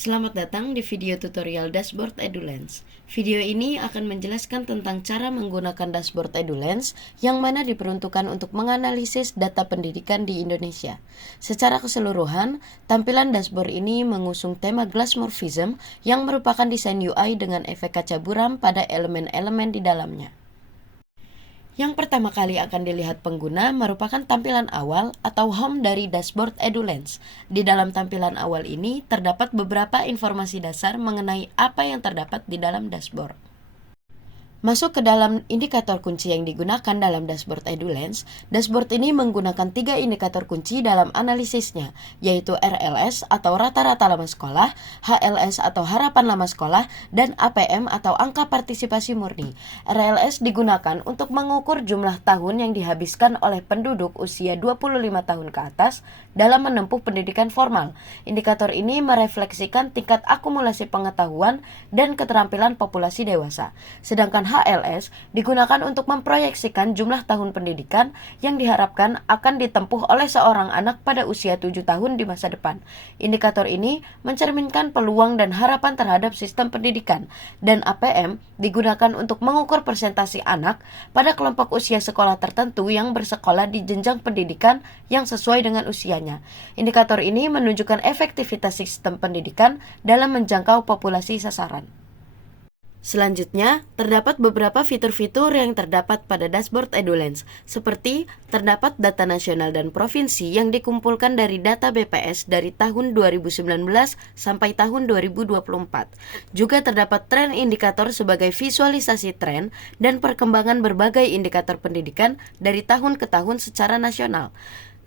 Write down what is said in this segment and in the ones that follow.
Selamat datang di video tutorial Dashboard EduLens. Video ini akan menjelaskan tentang cara menggunakan Dashboard EduLens yang mana diperuntukkan untuk menganalisis data pendidikan di Indonesia. Secara keseluruhan, tampilan dashboard ini mengusung tema Glassmorphism yang merupakan desain UI dengan efek kaca buram pada elemen-elemen di dalamnya. Yang pertama kali akan dilihat pengguna merupakan tampilan awal atau home dari Dashboard EduLens. Di dalam tampilan awal ini terdapat beberapa informasi dasar mengenai apa yang terdapat di dalam dashboard. Masuk ke dalam indikator kunci yang digunakan dalam Dashboard EduLens. Dashboard ini menggunakan 3 indikator kunci dalam analisisnya, yaitu RLS atau rata-rata lama sekolah, HLS atau harapan lama sekolah, dan APM atau angka partisipasi murni. RLS digunakan untuk mengukur jumlah tahun yang dihabiskan oleh penduduk usia 25 tahun ke atas dalam menempuh pendidikan formal. Indikator ini merefleksikan tingkat akumulasi pengetahuan dan keterampilan populasi dewasa. Sedangkan HLS digunakan untuk memproyeksikan jumlah tahun pendidikan yang diharapkan akan ditempuh oleh seorang anak pada usia 7 tahun di masa depan. Indikator ini mencerminkan peluang dan harapan terhadap sistem pendidikan, dan APM digunakan untuk mengukur persentase anak pada kelompok usia sekolah tertentu yang bersekolah di jenjang pendidikan yang sesuai dengan usianya. Indikator ini menunjukkan efektivitas sistem pendidikan dalam menjangkau populasi sasaran. Selanjutnya, terdapat beberapa fitur-fitur yang terdapat pada Dashboard EduLens, seperti terdapat data nasional dan provinsi yang dikumpulkan dari data BPS dari tahun 2019 sampai tahun 2024. Juga terdapat tren indikator sebagai visualisasi tren dan perkembangan berbagai indikator pendidikan dari tahun ke tahun secara nasional.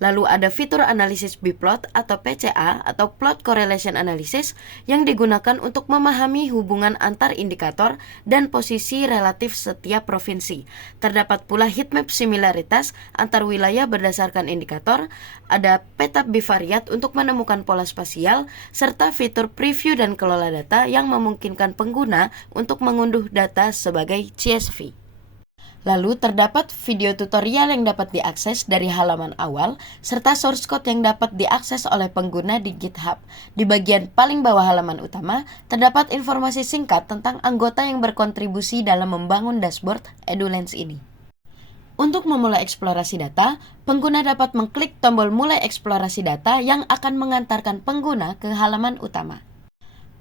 Lalu ada fitur analisis biplot atau PCA atau Plot Correlation Analysis yang digunakan untuk memahami hubungan antar indikator dan posisi relatif setiap provinsi. Terdapat pula heatmap similaritas antar wilayah berdasarkan indikator, ada peta bivariat untuk menemukan pola spasial, serta fitur preview dan kelola data yang memungkinkan pengguna untuk mengunduh data sebagai CSV. Lalu terdapat video tutorial yang dapat diakses dari halaman awal, serta source code yang dapat diakses oleh pengguna di GitHub. Di bagian paling bawah halaman utama, terdapat informasi singkat tentang anggota yang berkontribusi dalam membangun dashboard EduLens ini. Untuk memulai eksplorasi data, pengguna dapat mengklik tombol mulai eksplorasi data yang akan mengantarkan pengguna ke halaman utama.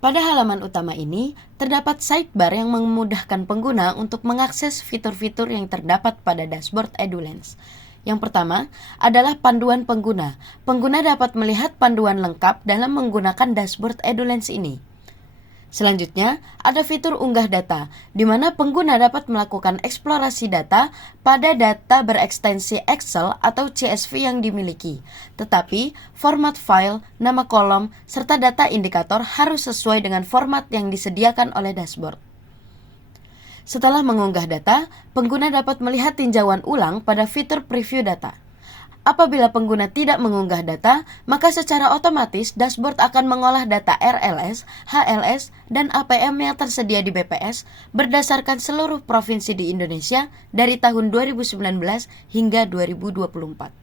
Pada halaman utama ini, terdapat sidebar yang memudahkan pengguna untuk mengakses fitur-fitur yang terdapat pada Dashboard EduLens. Yang pertama adalah panduan pengguna. Pengguna dapat melihat panduan lengkap dalam menggunakan Dashboard EduLens ini. Selanjutnya, ada fitur unggah data, di mana pengguna dapat melakukan eksplorasi data pada data berekstensi Excel atau CSV yang dimiliki. Tetapi, format file, nama kolom, serta data indikator harus sesuai dengan format yang disediakan oleh dashboard. Setelah mengunggah data, pengguna dapat melihat tinjauan ulang pada fitur preview data. Apabila pengguna tidak mengunggah data, maka secara otomatis dashboard akan mengolah data RLS, HLS, dan APM yang tersedia di BPS berdasarkan seluruh provinsi di Indonesia dari tahun 2019 hingga 2024.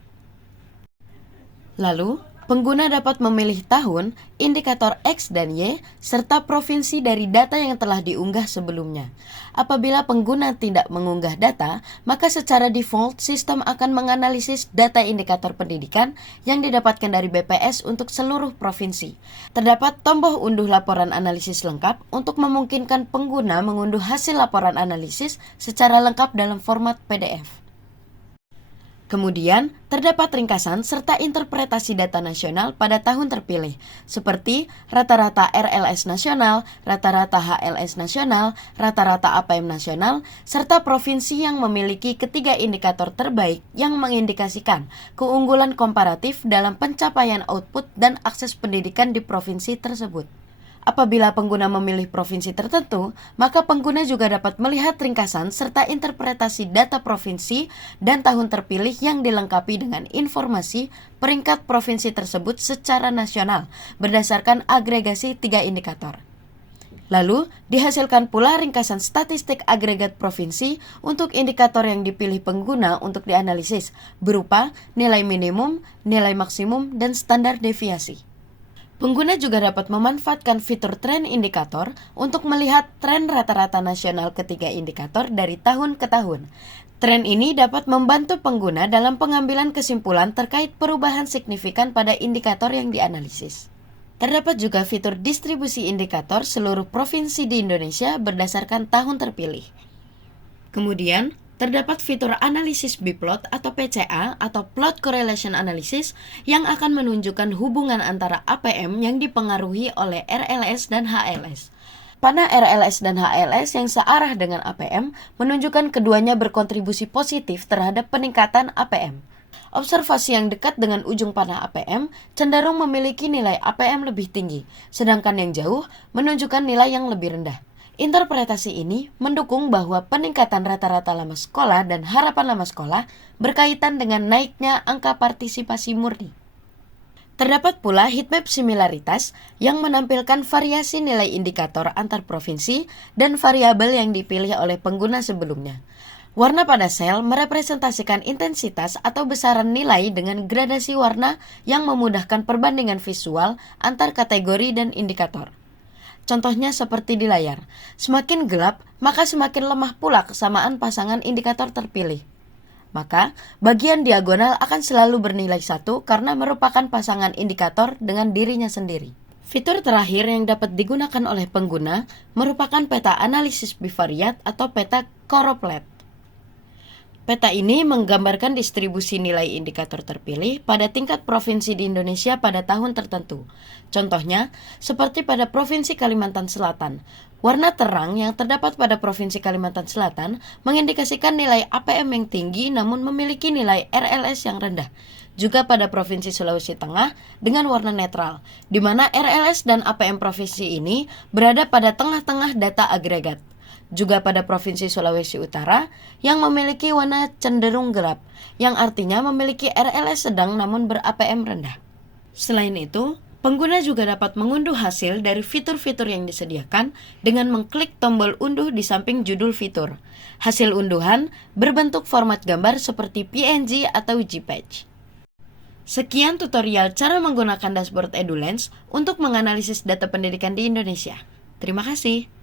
Lalu, pengguna dapat memilih tahun, indikator X dan Y, serta provinsi dari data yang telah diunggah sebelumnya. Apabila pengguna tidak mengunggah data, maka secara default sistem akan menganalisis data indikator pendidikan yang didapatkan dari BPS untuk seluruh provinsi. Terdapat tombol unduh laporan analisis lengkap untuk memungkinkan pengguna mengunduh hasil laporan analisis secara lengkap dalam format PDF. Kemudian, terdapat ringkasan serta interpretasi data nasional pada tahun terpilih, seperti rata-rata RLS nasional, rata-rata HLS nasional, rata-rata APM nasional, serta provinsi yang memiliki ketiga indikator terbaik yang mengindikasikan keunggulan komparatif dalam pencapaian output dan akses pendidikan di provinsi tersebut. Apabila pengguna memilih provinsi tertentu, maka pengguna juga dapat melihat ringkasan serta interpretasi data provinsi dan tahun terpilih yang dilengkapi dengan informasi peringkat provinsi tersebut secara nasional berdasarkan agregasi 3 indikator. Lalu, dihasilkan pula ringkasan statistik agregat provinsi untuk indikator yang dipilih pengguna untuk dianalisis, berupa nilai minimum, nilai maksimum, dan standar deviasi. Pengguna juga dapat memanfaatkan fitur Trend Indikator untuk melihat tren rata-rata nasional ketiga indikator dari tahun ke tahun. Tren ini dapat membantu pengguna dalam pengambilan kesimpulan terkait perubahan signifikan pada indikator yang dianalisis. Terdapat juga fitur distribusi indikator seluruh provinsi di Indonesia berdasarkan tahun terpilih. Kemudian, terdapat fitur analisis biplot atau PCA atau Plot Correlation Analysis yang akan menunjukkan hubungan antara APM yang dipengaruhi oleh RLS dan HLS. Panah RLS dan HLS yang searah dengan APM menunjukkan keduanya berkontribusi positif terhadap peningkatan APM. Observasi yang dekat dengan ujung panah APM cenderung memiliki nilai APM lebih tinggi, sedangkan yang jauh menunjukkan nilai yang lebih rendah. Interpretasi ini mendukung bahwa peningkatan rata-rata lama sekolah dan harapan lama sekolah berkaitan dengan naiknya angka partisipasi murni. Terdapat pula heatmap similaritas yang menampilkan variasi nilai indikator antar provinsi dan variabel yang dipilih oleh pengguna sebelumnya. Warna pada sel merepresentasikan intensitas atau besaran nilai dengan gradasi warna yang memudahkan perbandingan visual antar kategori dan indikator. Contohnya seperti di layar, semakin gelap maka semakin lemah pula kesamaan pasangan indikator terpilih. Maka, bagian diagonal akan selalu bernilai 1 karena merupakan pasangan indikator dengan dirinya sendiri. Fitur terakhir yang dapat digunakan oleh pengguna merupakan peta analisis bivariat atau peta Choropleth. Peta ini menggambarkan distribusi nilai indikator terpilih pada tingkat provinsi di Indonesia pada tahun tertentu. Contohnya, seperti pada Provinsi Kalimantan Selatan. Warna terang yang terdapat pada Provinsi Kalimantan Selatan mengindikasikan nilai APM yang tinggi namun memiliki nilai RLS yang rendah. Juga pada Provinsi Sulawesi Tengah dengan warna netral, di mana RLS dan APM provinsi ini berada pada tengah-tengah data agregat. Juga pada Provinsi Sulawesi Utara yang memiliki warna cenderung gelap, yang artinya memiliki RLS sedang namun ber-APM rendah. Selain itu, pengguna juga dapat mengunduh hasil dari fitur-fitur yang disediakan dengan mengklik tombol unduh di samping judul fitur. Hasil unduhan berbentuk format gambar seperti PNG atau JPEG. Sekian tutorial cara menggunakan dashboard EduLens untuk menganalisis data pendidikan di Indonesia. Terima kasih.